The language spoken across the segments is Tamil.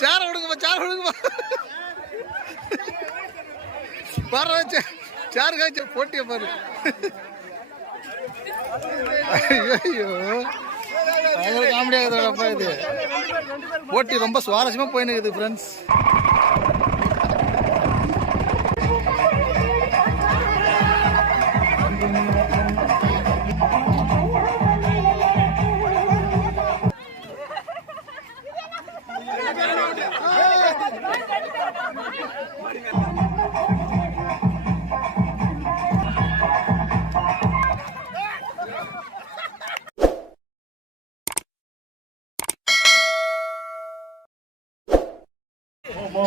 சேர விடுங்கப்பா, சேர விடுங்கப்பா. பாரு சேர் காய்ச்ச போட்டிய பாரு. ஐயோ காமெடி ஆகுதுப்பா. இது போட்டி ரொம்ப சுவாரஸ்யமா போயின்னு இருக்குது friends.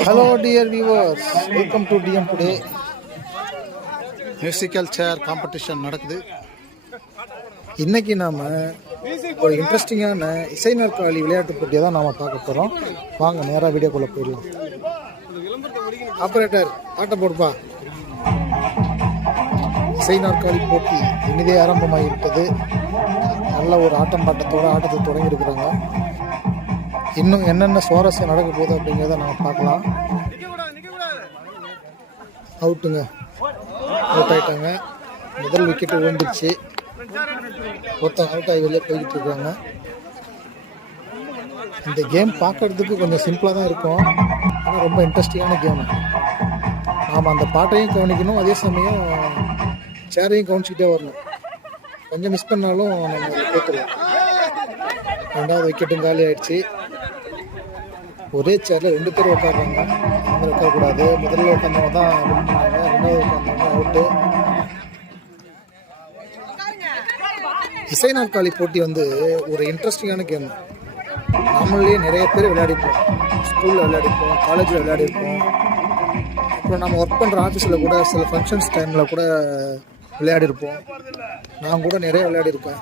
Hello dear viewers, welcome to DM Today. Musical chair competition நடக்குது. இன்னைக்கு நாம் ஒரு இன்ட்ரெஸ்டிங்கான இசை நாற்காலி விளையாட்டு போட்டியை தான் நாம் பார்க்க போகிறோம். வாங்க நேராக வீடியோக்குள்ளே போயிடலாம். ஆப்ரேட்டர் ஆட்டம் போடுப்பா. இசை நாற்காலி போட்டி இனிதே ஆரம்பமாகிவிட்டது. நல்ல ஒரு ஆட்டம் பாட்டத்தோடு ஆட்டத்தை தொடங்கி இருக்கிறாங்க. இன்னும் என்னென்ன சுவாரஸ்யம் நடக்க போகுது அப்படிங்கிறத நம்ம பார்க்கலாம். அவுட்டுங்க, அவுட் ஆகிட்டாங்க. முதல் விக்கெட்டு விழுந்துருச்சு. ஒருத்தன் அவுட் ஆகி வெளியே போய்கிட்டு இருக்காங்க. இந்த கேம் பார்க்கறதுக்கு கொஞ்சம் சிம்பிளாக தான் இருக்கும், ஆனால் ரொம்ப இன்ட்ரெஸ்டிங்கான கேமு. நாம் அந்த பாட்டையும் கவனிக்கணும், அதே சமயம் சேரையும் கவனிச்சுக்கிட்டே வரணும். கொஞ்சம் மிஸ் பண்ணாலும் நம்ம போட்டுருவோம். ரெண்டாவது விக்கெட்டும் காலி ஆயிடுச்சு. ஒரே சேரில் 2 பேர் உட்காடுறாங்க. அவங்க உட்காரக்கூடாது. முதல்ல உட்காந்தவங்க தான் வின் பண்ணாங்க, ரெண்டாவது உட்காந்தவங்க அவுட்டு. இசை நாற்காலி போட்டி வந்து ஒரு இன்ட்ரெஸ்டிங்கான கேம். நம்மளே நிறைய பேர் விளையாடிப்போம். ஸ்கூலில் விளையாடிப்போம், காலேஜில் விளையாடிப்போம். அப்புறம் நம்ம ஒர்க் பண்ணுற ஆஃபீஸில் கூட சில ஃபங்க்ஷன்ஸ் டைமில் கூட விளையாடிருப்போம். நான் கூட நிறைய விளையாடிருப்பேன்.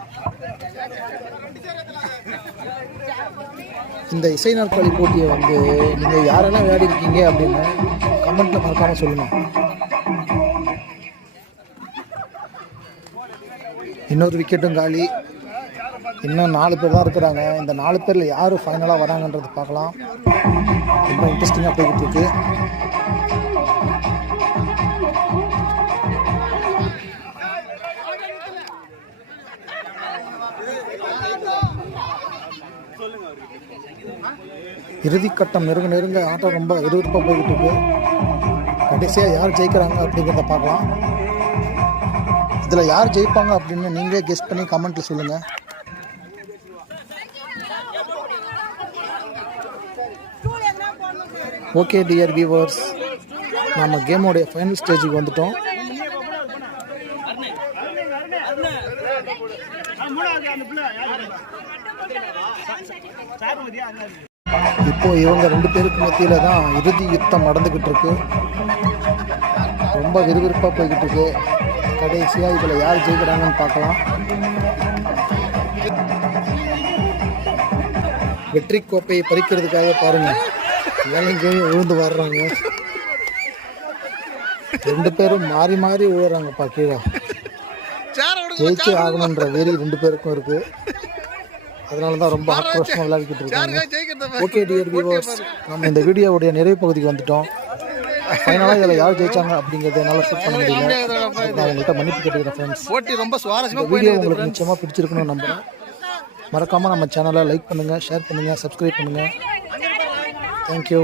இந்த இசை நாற்காலி போட்டியை வந்து நீங்கள் யாரெல்லாம் விளையாடிருக்கீங்க அப்படின்னு கமெண்ட்டில் மறக்காமல் சொல்லணும். இன்னொரு விக்கெட்டும் காலி. இன்னும் 4 பேர் தான் இருக்கிறாங்க. இந்த 4 பேரில் யார் ஃபைனலாக வராங்கன்றது பார்க்கலாம். ரொம்ப இன்ட்ரெஸ்டிங்காக போய்கிட்டு இருக்கு. இறுதிக்கட்டம் நெருங்க ஆட்டம் ரொம்ப விறுவிறுப்பாக போய்கிட்டு இருக்கு. கடைசியாக யார் ஜெயிக்கிறாங்க அப்படிங்கிறத பார்க்கலாம். இதில் யார் ஜெயிப்பாங்க அப்படின்னு நீங்களே கெஸ் பண்ணி கமெண்ட்டில் சொல்லுங்கள். ஓகே டியர் வியூவர்ஸ், நம்ம கேமோடைய ஃபைனல் ஸ்டேஜுக்கு வந்துட்டோம். இப்போ இவங்க 2 பேருக்கு மத்தியில தான் இறுதி யுத்தம் நடந்துகிட்டு இருக்கு. ரொம்ப விறுவிறுப்பா போய்கிட்டு இருக்கு. கடைசியா இதுல யார் ஜெயிக்கிறாங்கன்னு பார்க்கலாம். வெற்றி கோப்பையை பறிக்கிறதுக்காக பாருங்க, வேலைங்கேயும் விழுந்து வர்றாங்க. 2 பேரும் மாறி மாறி விழுறாங்கப்பா கீழே. ஜெயிச்சு ஆகணுன்ற வெறி 2 பேருக்கும் இருக்கு. அதனால தான் ரொம்ப ஆக்ரோஷமாக விளையாடிக்கிட்டு இருக்காங்க. ஓகே டியர் வியூவர்ஸ், நம்ம இந்த வீடியோவுடைய நிறைவு பகுதிக்கு வந்துட்டோம். ஃபைனலாக இதில் யார் ஜெயிச்சாங்க அப்படிங்கிறத என்னால் ஷூட் பண்ண முடியல. நான் உங்கள்கிட்ட மன்னிப்பு கேட்டுக்கிறேன் ஃப்ரெண்ட்ஸ். இந்த வீடியோ உங்களுக்கு நிச்சயமாக பிடிச்சிருக்கணும்னு நம்புகிறேன். மறக்காமல் நம்ம சேனலை லைக் பண்ணுங்கள், ஷேர் பண்ணுங்கள், சப்ஸ்கிரைப் பண்ணுங்கள். தேங்க்யூ.